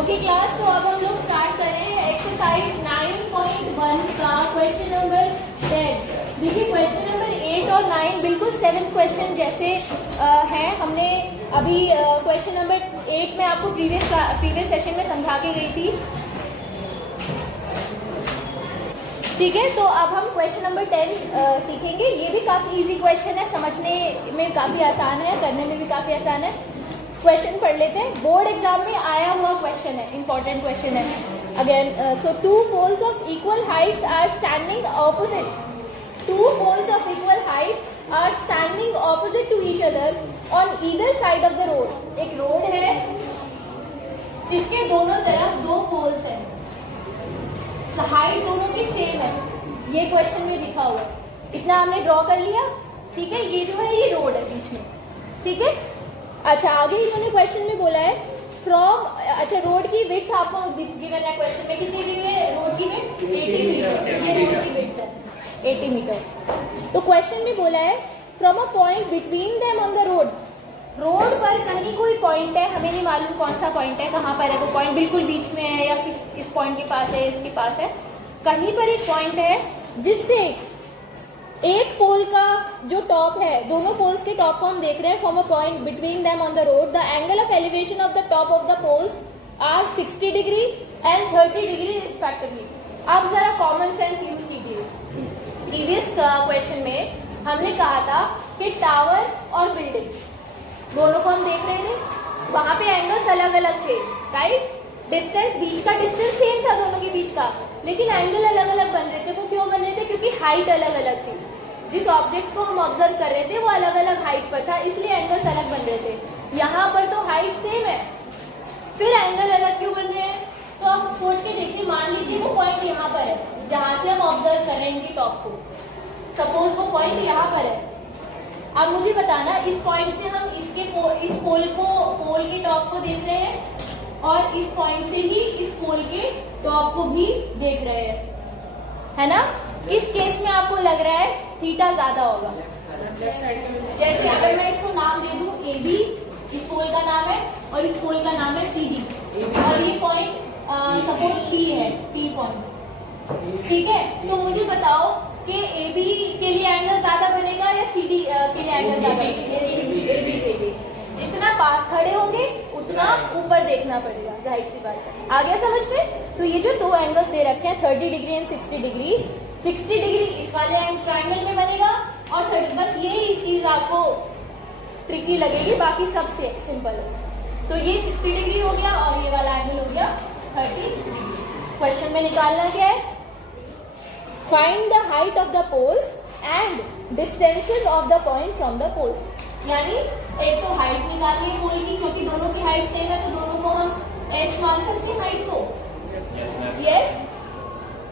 Okay class, तो अब हम लोग स्टार्ट कर रहे हैं एक्सरसाइज 9.1 का क्वेश्चन नंबर 10। देखिए क्वेश्चन नंबर 8 और 9 बिल्कुल 7th क्वेश्चन जैसे हैं। हमने अभी क्वेश्चन नंबर 8 में आपको प्रीवियस सेशन में समझा के गई थी, ठीक है। तो अब हम क्वेश्चन नंबर 10 सीखेंगे। ये भी काफ़ी इजी क्वेश्चन है, समझने में काफ़ी आसान है, करने में भी काफ़ी आसान है। क्वेश्चन पढ़ लेते हैं। बोर्ड एग्जाम में आया हुआ क्वेश्चन है, इंपॉर्टेंट क्वेश्चन है। Again, so two poles of equal heights are standing opposite. Two poles of equal height are standing opposite to each other on either side of the road. एक road है जिसके दोनों तरफ दो poles हैं, height दोनों की सेम है। ये क्वेश्चन में लिखा हुआ है, इतना हमने ड्रॉ कर लिया, ठीक है। ये जो है ये रोड है बीच में, ठीक है। अच्छा, आगे इन्होंने क्वेश्चन में बोला है फ्रॉम, अच्छा रोड की विड्थ आपको गिवन है क्वेश्चन में, कितनी दी हुई है रोड की विड्थ? 80 मीटर। ये रोड की विड्थ है 80 मीटर। तो क्वेश्चन में बोला है from a point between them on the road. Road पर कहीं कोई पॉइंट है, हमें नहीं मालूम कौन सा पॉइंट है, कहाँ पर है वो पॉइंट, बिल्कुल बीच में है या इस पॉइंट के पास है, इसके पास है, कहीं पर एक पॉइंट है जिससे एक पोल का जो टॉप है, दोनों पोल्स के टॉप को हम देख रहे हैं, from a point between them on the road the angle of elevation of the top of the poles are 60 degree and 30 degree respectively. आप जरा कॉमन सेंस यूज कीजिए। प्रीवियस क्वेश्चन में हमने कहा था कि टावर और बिल्डिंग दोनों को हम देख रहे थे, वहां पे एंगल्स अलग अलग थे, राइट। डिस्टेंस, बीच का डिस्टेंस सेम था दोनों के बीच का, लेकिन एंगल अलग अलग बन रहे थे। वो क्यों बन रहे थे? क्योंकि हाइट अलग अलग थी। जिस ऑब्जेक्ट को हम ऑब्जर्व कर रहे थे वो अलग अलग हाइट पर था, इसलिए एंगल्स अलग बन रहे थे। यहाँ पर तो हाइट सेम है, फिर एंगल अलग क्यों बन रहे हैं? तो आप सोच के देखिए, मान लीजिए वो पॉइंट यहाँ पर है जहां से हम ऑब्जर्व कर रहे हैं इनकी टॉप को। सपोज वो पॉइंट यहाँ पर है। अब मुझे बताना, इस पॉइंट से हम इस पोल के टॉप को देख रहे हैं और इस पॉइंट से ही इस पोल के टॉप को भी देख रहे हैं, है ना। इस केस में आपको लग रहा है थीटा ज्यादा होगा। जैसे अगर मैं इसको नाम दे दूं AB, इस पोल का नाम है, और इस पोल का नाम है CD, और ये पॉइंट सपोज P है, P पॉइंट, ठीक है। तो मुझे बताओ कि AB के लिए एंगल ज्यादा बनेगा या CD के लिए एंगल ज्यादा? AB के लिए। जितना पास खड़े होंगे उतना ऊपर देखना पड़ेगा, जाहिर सी बात है। आ गया समझ में? तो ये जो दो एंगल्स दे रखे हैं 30 डिग्री एंड 60 डिग्री, 60 डिग्री इस वाले ट्राइंगल में बनेगा और 30, बस यही चीज आपको ट्रिकी लगेगी, बाकी सब से सिंपल है। तो ये 60 डिग्री हो गया और ये वाला एंगल हो गया 30 डिग्री। क्वेश्चन में निकालना क्या है? Find the height of the poles and distances of the point from the poles. यानी एक तो हाइट निकालनी है पोल की, क्योंकि दोनों की हाइट सेम है, तो दोनों को हम h मान सकते हैं हाइट को। यस,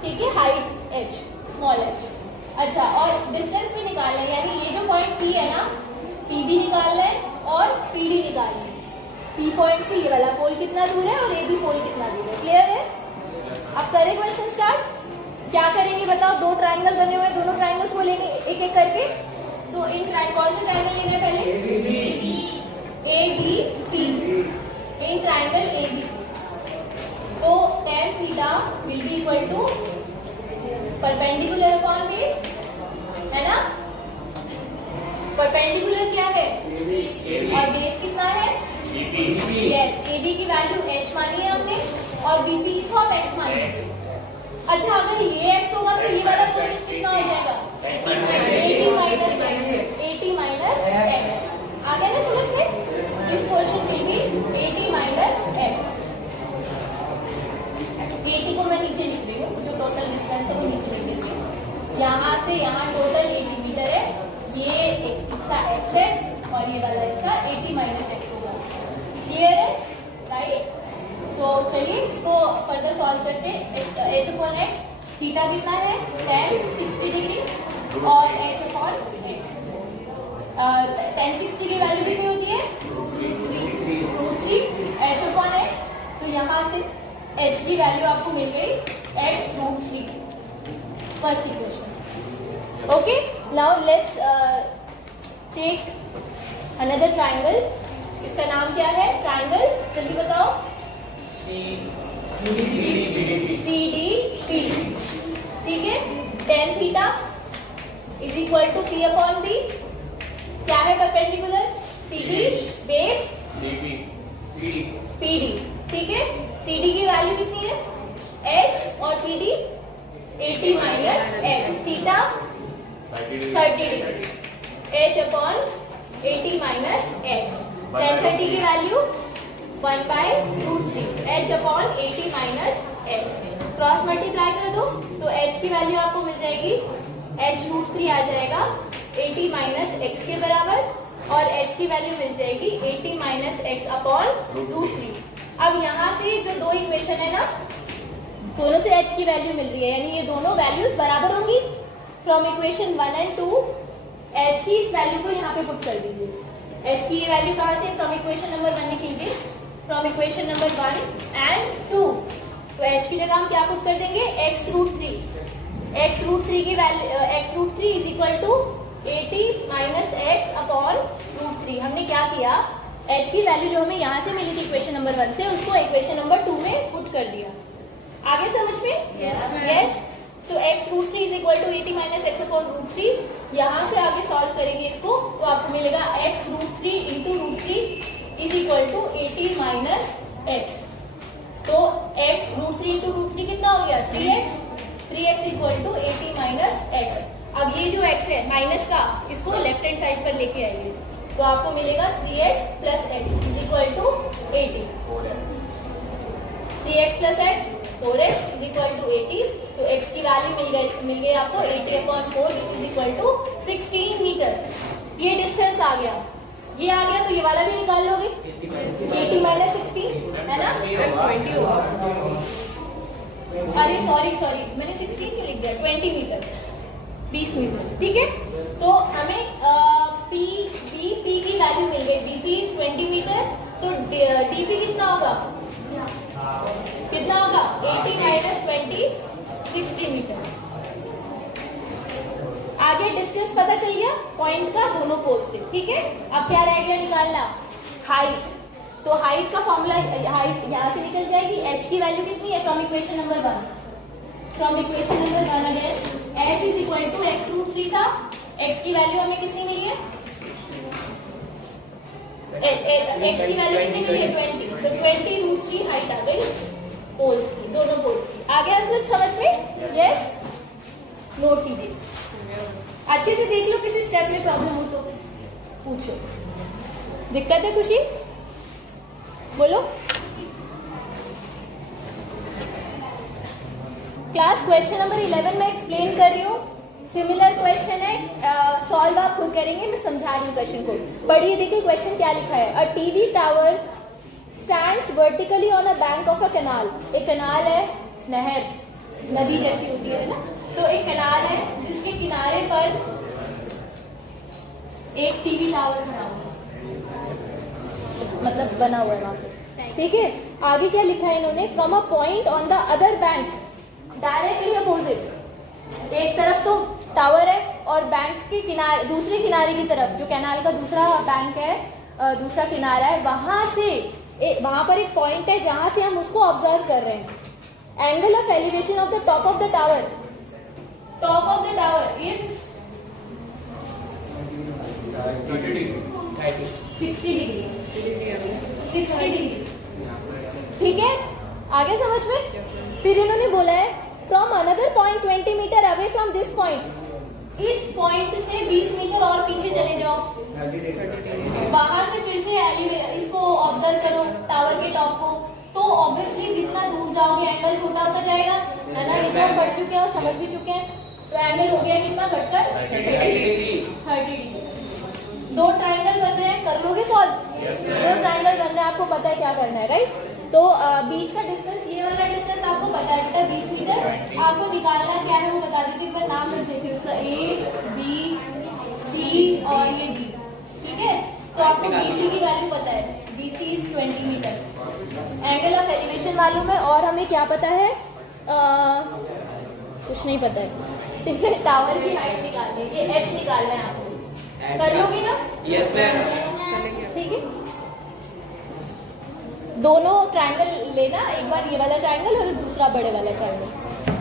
ठीक है, हाइट h, स्मॉल h। अच्छा, और डिस्टेंस भी निकालना है, यानी ये जो पॉइंट P है ना, P भी निकालना है और PD निकालना है। P पॉइंट से ये वाला पोल कितना दूर है और AB पोल कितना दूर है। क्लियर है? अब करें क्वेश्चन स्टार्ट। क्या करेंगे बताओ? दो ट्राइंगल बने हुए हैं, दोनों ट्राइंगल्स को लेंगे एक एक करके। तो इन कौन से ट्राइंगल लेने हैं पहले? ABP, in triangle AB। तो tan theta will be equal to perpendicular upon base, है ना। परपेंडिकुलर क्या है और बेस कितना है? यस, AB की वैल्यू h मानी है हमने और BP इसको हम x माने। अच्छा, अगर ये x होगा तो ये वाला पोर्शन कितना हो जाएगा? 80 माइनस x। आ गया ना समझ में? इस पोर्शन में भी 80 माइनस x। 80 को मैं नीचे लिख रही हूँ, जो टोटल डिस्टेंस है वो नीचे लिख रही हूँ। यहाँ से यहाँ टोटल 80 मीटर है, ये हिस्सा x है और ये वाला हिस्सा 80 माइनस x होगा। क्लियर है? राइट। तो चलिए इसको फर्दर सॉल्व करते हैं। h अपॉन x, थीटा कितना है? tan 60 डिग्री और h अपॉन x। tan 60 की वैल्यू कितनी होती है? √3 h अपॉन x। तो यहाँ से h की वैल्यू आपको मिल गई x √3। First equation. Okay, now let's take another triangle. इसका नाम क्या है? ट्राइंगल, जल्दी बताओ। CDP, ठीक है। tan theta is equal to P upon B, क्या है परपेंडिकुलर, CD बेस PD, ठीक है। CD की वैल्यू कितनी है, H, और PD 80 minus X, theta 30 degree, H upon 80 minus X, tan 30 की value 1/√3, H upon 80 minus X, cross multiply कर दो तो H की वैल्यू आपको मिल जाएगी, H√3 आ जाएगा 80 माइनस X के बराबर, और H की वैल्यू मिल जाएगी 80 माइनस X अपॉन √3। अब यहाँ से जो दो इक्वेशन है ना, दोनों से H की वैल्यू मिल रही है, यानी ये दोनों वैल्यूज बराबर होंगी। फ्रॉम इक्वेशन 1 और 2 H की इस वैल्यू को यहाँ पे पुट कर दीजिए। H की ये वैल्यू कहाँ से, फ्रॉम इक्वेशन नंबर 1 लिख लीजिए, फ्रॉम इक्वेशन नंबर 1 एंड 2। तो H की जगह हम क्या पुट कर देंगे, X√3, X√3 की value, X√3 is equal to 80 minus X upon √3। हमने क्या किया, H की वैल्यू जो हमें यहाँ से मिली थी इक्वेशन नंबर 1 से, उसको इक्वेशन नंबर 2 में पुट कर दिया। आगे समझ में, यस। तो X√3 is equal to 80 minus X upon √3, यहाँ से आगे सॉल्व करेंगे इसको तो आपको मिलेगा X√3 into √3 is equal to 80 minus X। तो X√3 इंटू √3 कितना हो गया, 3X, 3X equal to 80 minus X। अब ये जो X है माइनस का, इसको लेफ्ट हैंड साइड पर लेके आइए तो आपको मिलेगा 3X plus X is equal to 80, 3X plus X 4X is equal to 80। तो X की वैल्यू मिल गई आपको 80 upon 4 which is equal to 16 meter. ये डिस्टेंस आ गया, ये आ गया तो ये वाला भी निकाल लोगे, 80 माइनस 16 है ना, 20 होगा। अरे सॉरी मैंने 16 क्यों लिख दिया, 20 मीटर, 20 मीटर, ठीक है। तो हमें P की वैल्यू मिल गई, DP इज 20 मीटर, तो DP कितना होगा, 80 माइनस 20, 60 मीटर। आगे डिस्टेंस पता चल गया पॉइंट का दोनों पोल से, ठीक है। अब क्या रह गया निकालना, हाइट। तो हाइट का फॉर्मूला, हाइट यहाँ से निकल जाएगी, H की वैल्यू कितनी है, from equation number 1, from equation number 1 again H is equal to X√3 था, X की वैल्यू हमें कितनी मिली है, X की वैल्यू कितनी मिली है, 20, तो 20√3 हाइट आ गई पोल्स की, दोनों पोल्स की। आगे आंसर समझ में, यस, नोट कीजिए, अच्छे से देख लो, किसी स्टेप में प्रॉब्लम हो तो पूछो। दिक्कत है खुशी, बोलो। क्लास क्वेश्चन नंबर 11 में एक्सप्लेन कर रही हूँ, सिमिलर क्वेश्चन है, सॉल्व आप खुद करेंगे, मैं समझा रही हूँ क्वेश्चन को। पढ़िए, देखिए क्वेश्चन क्या लिखा है। A TV tower stands vertically on a bank of a canal. एक कैनाल है, नहर, नदी जैसी होती है ना, तो एक कैनाल है जिसके किनारे पर एक टीवी टावर बना हुआ है, मतलब बना हुआ है वहां पे, ठीक है। आगे क्या लिखा है इन्होंने, from a point on the other bank directly opposite. एक तरफ तो टावर है और बैंक के किनारे, दूसरे किनारे की तरफ जो कैनाल का दूसरा बैंक है, दूसरा किनारा है, वहां पर एक पॉइंट है जहां से हम उसको ऑब्जर्व कर रहे हैं। Angle of elevation of the top of the tower, top of the tower is 60 degree, ठीक है। आगे समझ में, फिर इन्होंने बोला है from another point 20 meter away from this point, इस पॉइंट से 20 मीटर और पीछे चले जाओ, वहां से फिर से इसको ऑब्जर्व करो टावर के टॉप को, तो ऑब्वियसली जितना दूर जाओगे एंगल छोटा होता जाएगा, है ना। इसको हम पढ़ चुके हैं और समझ भी चुके हैं। तो एंगल हो गया कितना, घटकर 30 डिग्री। दो ट्राइंगल बन रहे हैं, कर लोगे सॉल्व, दो ट्राइंगल बन रहे हैं, आपको पता है क्या करना है, राइट। तो बीच का डिस्टेंस, ये वाला डिस्टेंस आपको पता है बेटा 20 मीटर। आपको निकालना क्या है वो बता दीजिए, एक बार नाम रख देती हूँ उसका, A, B, C और ये D, ठीक है। तो आपको BC की वैल्यू पता है, BC is 20 meter. Angle of elevation मालूम है, और हमें क्या पता है, कुछ नहीं पता है, ठीक है। टावर की हाइट निकालनी है, H निकालना है आपको, कर लोगे ना, यस मैम, ठीक है। दोनों ट्रायंगल लेना, एक बार ये वाला ट्रायंगल और दूसरा बड़े वाला ट्रायंगल।